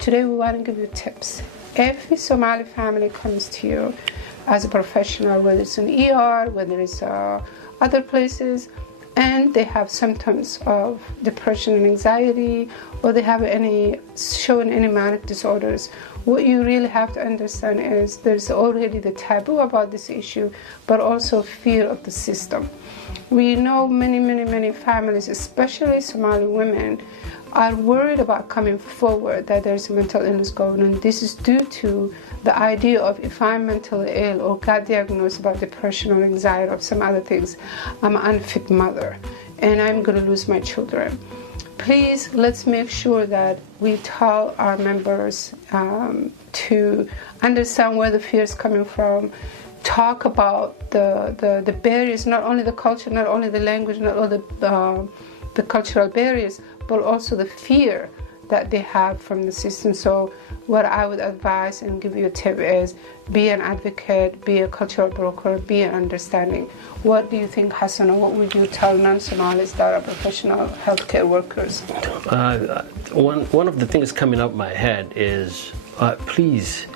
Today we want to give you tips. If a Somali family comes to you as a professional, whether it's an ER, whether it's other places, and they have symptoms of depression and anxiety, or they have showing any manic disorders, what you really have to understand is there's already the taboo about this issue, but also fear of the system. We know many families, especially Somali women, are worried about coming forward that there's a mental illness going on. This is due to the idea of, if I'm mentally ill or got diagnosed about depression or anxiety or some other things, I'm an unfit mother and I'm going to lose my children. Please, let's make sure that we tell our members to understand where the fear is coming from, talk about the barriers, not only the culture, not only the language, not only the cultural barriers, but also the fear that they have from the system. So what I would advise and give you a tip is be an advocate, be a cultural broker, be an understanding. What do you think, Hassan, or what would you tell non-Somalis that are professional healthcare workers? One of the things coming up my head is please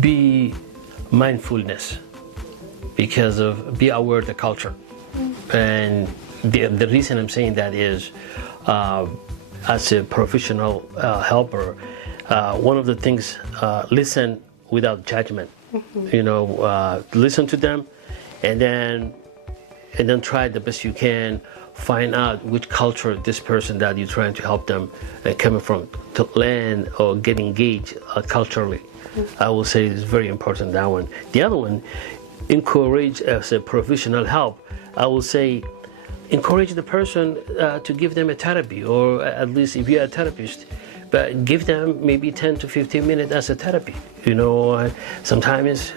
be mindfulness, because of be aware of the culture. And the reason I'm saying that is as a professional helper, one of the things, listen without judgment. Listen to them, and then try the best you can, find out which culture this person that you're trying to help them coming from, to learn or get engaged culturally. I will say it's very important, that one. The other one, encourage as a professional help. I will say encourage the person to give them a therapy, or at least if you're a therapist, but give them maybe 10 to 15 minutes as a therapy. Sometimes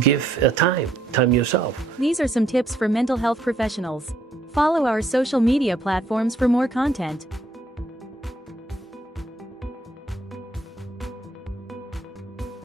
give time yourself. These are some tips for mental health professionals. Follow our social media platforms for more content.